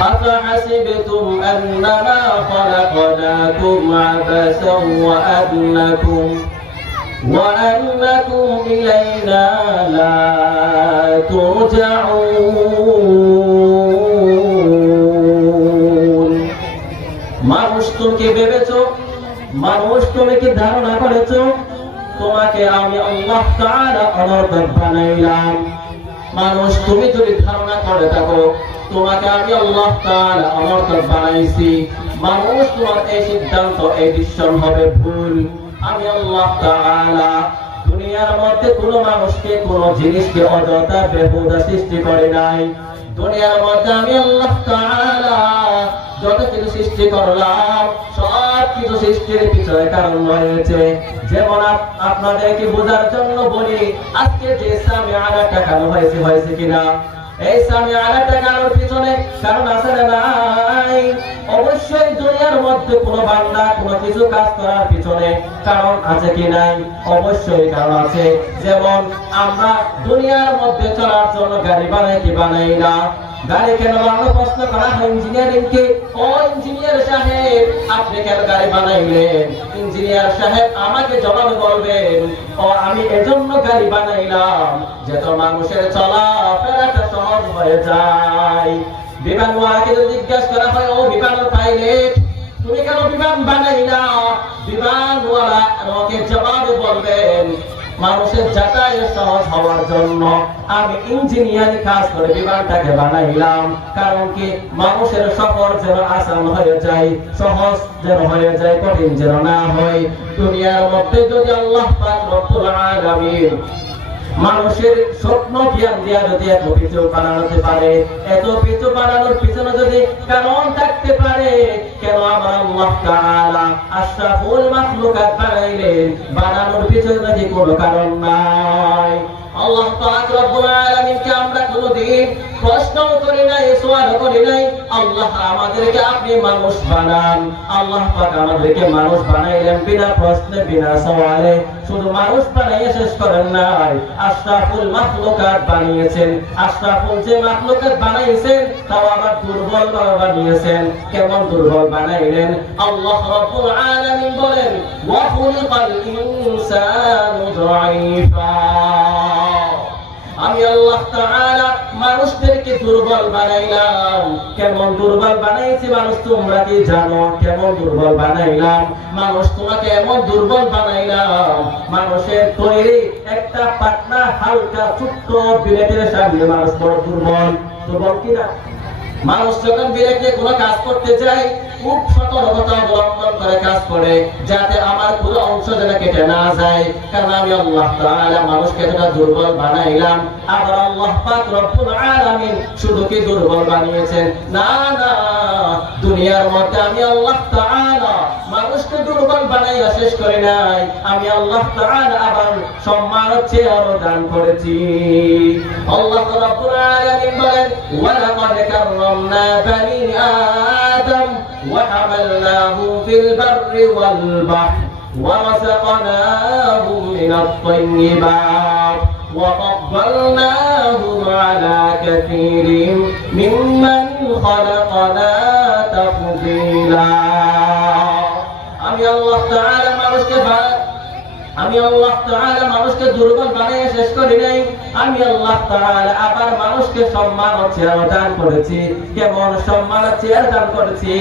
أفحسبتم أنما خلقناكم عبثا وأنكم إلينا لا ترجعون মানুষ তুমি কি ভেবেছো, মানুষ তুমি কি ধারণা করেছো তোমাকে আমি আল্লাহ তাআলা অনর্থক বানাইলাম? মানুষ তুমি যদি ধারণা করে থাকো তোমাকে আমি আল্লাহ তাআলা অনর্থক বানাইছি, মানুষ তোমার এই সিদ্ধান্ত, এই ডিসিশন হবে ভুল। আমি আল্লাহ তাআলা দুনিয়ার মধ্যে কোনো মানুষকে, কোনো জিনিসকে অযথা বেহুদা সৃষ্টি করে নাই। দুনিয়ার মধ্যে আমি আল্লাহ তাআলা যত কিছু সৃষ্টি করলাম সব কিছু সৃষ্টির পিছনে কারণ রয়েছে। যেমন আপনাদেরকে বোঝার জন্য বলি, আজকে যে সামি আলাটা কারণ হয়েছে কিনা, এই সামি আলাটা কারোর পিছনে কারণ আছে না নাই? অবশ্যই দুনিয়ার মধ্যে কোনো বান্দা কোনো কিছু কাজ করার পিছনে কারণ আছে কি নাই? অবশ্যই কারণ আছে। যেমন আমরা দুনিয়ার মধ্যে চলার জন্য গাড়ি বানাই কি বানাই না? গাড়ি কেন বানানো প্রশ্ন করা হয় ইঞ্জিনিয়ারিংকে, ও ইঞ্জিনিয়ার সাহেব আপনি কেন গাড়ি বানাইলেন? ইঞ্জিনিয়ার সাহেব আমাকে জবাব বলবেন, ও আমি এজন্য গাড়ি বানাইলাম যাতে মানুষের চলাফেরাটা সহজ হয়ে যায়। বিমানওয়ালাকে যদি জিজ্ঞাসা করা হয়, ও বিমানের পাইলট তুমি কেন বিমান বানাইলা? বিমানওয়ালা আমাকে জবাব বলবেন, মানুষের যাতায়াত সহজ হওয়ার জন্য আমি ইঞ্জিনিয়ারিং কাজ করে বিমানটাকে বানাইলাম। কারণ কি, মানুষের সফর যেন আসান হয়ে যায়, সহজ যেন হয়ে যায়, কঠিন যেন না হয়। দুনিয়ার মধ্যে যদি আল্লাহ পাক রব্বুল আলামিন মানুষের স্বপ্ন জ্ঞান দিয়া যদি এত কিছু বানাতে পারে, এত কিছু বানানোর পিছনে যদি কারণ থাকতে পারে, কেন আমার আল্লাহ তাআলা আশরাফুল মাখলুকাত বানাইলেন? বানানোর পিছনে নাকি কোনো কারণ নাই। আল্লাহ পাক রব্বুল আলামিনকে আমরা কোনদিন প্রশ্ন করি নাই, সওয়াল করি নাই, আল্লাহ আমাদেরকে আপনি মানুষ বানান। আল্লাহ পাক আমাদেরকে মানুষ বানাইলেন বিনা প্রশ্নে, বিনা সওয়ালে। শুধু মানুষ বানাইয়ে শেষ করেন নাই, আশরাফুল মাখলুকাত বানিয়েছেন। আশরাফুল যে মাখলুকাত বানাইছেন তাও আবার দুর্বল বানিয়েছেন। কেমন দুর্বল বানাইলেন? আল্লাহ রাব্বুল আলামিন বলেন, ওয়া খুলিকাল ইনসানু যায়ীফা। আমি আল্লাহ তাআলা মানুষদেরকে দুর্বল বানাইলাম। কেমন দুর্বল বানাইছি মানুষ তোমরা কি জানো? কেমন দুর্বল বানাইলাম মানুষ, তোমাকে এমন দুর্বল বানাইলাম, মানুষের তৈরি একটা পাতলা হালকা ছোট্ট বিলেটের সামনে মানুষ বড় দুর্বল। দুর্বল কিনা? মানুষ যখন বিলেটে কোনো কাজ করতে যায় খুব সতর্কতা অবলম্বন করে কাজ করে, যাতে আমার পুরো অংশ যেন কেটে না যায়। কারণ আমি আল্লাহ তাআলা মানুষকে এতটা দুর্বল বানাইলাম। আবার আল্লাহ পাক রব্বুল আলামিন শুধু কি দুর্বল বানিয়েছেন? না না, দুনিয়ার মধ্যে আমি আল্লাহ তাআলা মানুষকে দুর্বল বানাইয়া শেষ করে নাই। আমি আল্লাহ তাআলা আবার সম্মান চেয়ারও দান করেছি। আল্লাহ রাব্বুল আলামিন বলেন, ওয়া লাকাদ কাররামনা বানি আদম وحملناهم في البر والبحر ورزقناهم من الطيبات وفضلناهم على كثير ممن خلقنا تفضيلا। আমি আল্লাহ তাআলা মানুষকে দুর্বল বানিয়ে শেষ করি নাই। আমি আল্লাহ তাআলা আবার মানুষকে সম্মান ও চেয়ার দান করেছি। কেমন সম্মান ও চেয়ার দান করেছি?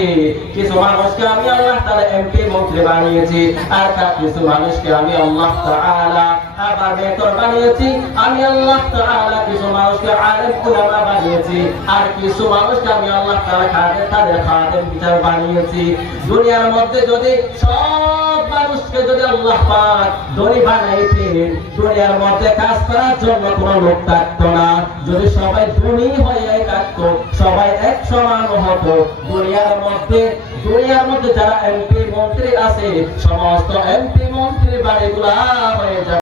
কিছু মানুষকে আমি আল্লাহ তাআলা এমপি মন্ত্রী বানিয়েছি, আর কিছু মানুষকে আমি আল্লাহ তাআলা আবার বেতন বানিয়েছি। আমি আল্লাহ তাআলা কিছু মানুষকে আলেম উলামা বানিয়েছি, আর কিছু মানুষকে আমি আল্লাহ তাআলা তাদের খাদেম বিচার বানিয়েছি। দুনিয়ার মধ্যে যদি সব মানুষকে যদি আল্লাহ পাক ধনী বানাইতেন, দুনিয়ার মধ্যে কাজ করার জন্য কোনো লোক থাকতো না। যদি সবাই ধনী হয়ে থাকতো, সবাই এক সমান হতো, দুনিয়ার মধ্যে যারা এমপি মন্ত্রী আছে সমস্ত এমপি মন্ত্রী বাড়িগুলা হয়ে যাবে।